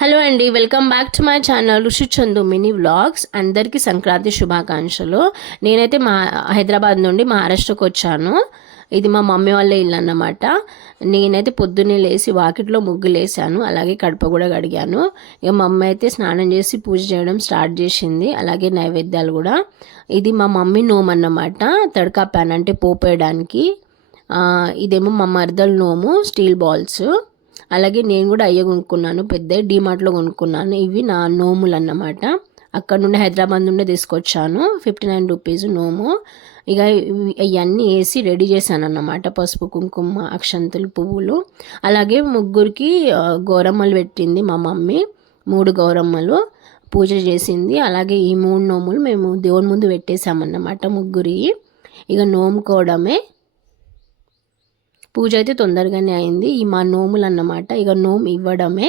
Hello అండి, welcome back to my channel ఋషి Chandu mini vlogs. అందరికీ సంక్రాంతి శుభాకాంక్షలు. నేనైతే హైదరాబాద్ నుండి మహారాష్ట్రకు వచ్చాను. ఇది మా మమ్మీ వాళ్ళ ఇల్లు అన్నమాట. నేనైతే పొద్దున్నే లేచి వాకిట్లో ముగ్గులు వేసాను, అలాగే కడప కూడా కడిగాను. ఇక మా అమ్మ అయితే స్నానం చేసి పూజ చేయడం స్టార్ట్ చేసింది, అలాగే నైవేద్యాలు కూడా. ఇది మా మమ్మీ నోము అన్నమాట, తడకా ప్యాన్ అంటే పోపేయడానికి. ఇదేమో మా మరదల నోము, స్టీల్ బాల్స్. అలాగే నేను కూడా అయ్యే కొనుక్కున్నాను, పెద్ద డీమార్ట్లో కొనుక్కున్నాను. ఇవి నా నోములు అన్నమాట. అక్కడ నుండి హైదరాబాద్ నుండి తీసుకొచ్చాను. 59 రూపీస్ నోము. ఇక ఇవన్నీ వేసి రెడీ చేశాను అన్నమాట. పసుపు, కుంకుమ, అక్షంతలు, పువ్వులు. అలాగే ముగ్గురికి గౌరమ్మలు పెట్టింది మా మమ్మీ. 3 గౌరమ్మలు పూజ చేసింది. అలాగే ఈ 3 నోములు మేము దేవుని ముందు పెట్టేశామన్నమాట ముగ్గురి. ఇక నోముకోవడమే. పూజ అయితే తొందరగానే అయింది. ఈ మా నోములు అన్నమాట. ఇక నోము ఇవ్వడమే.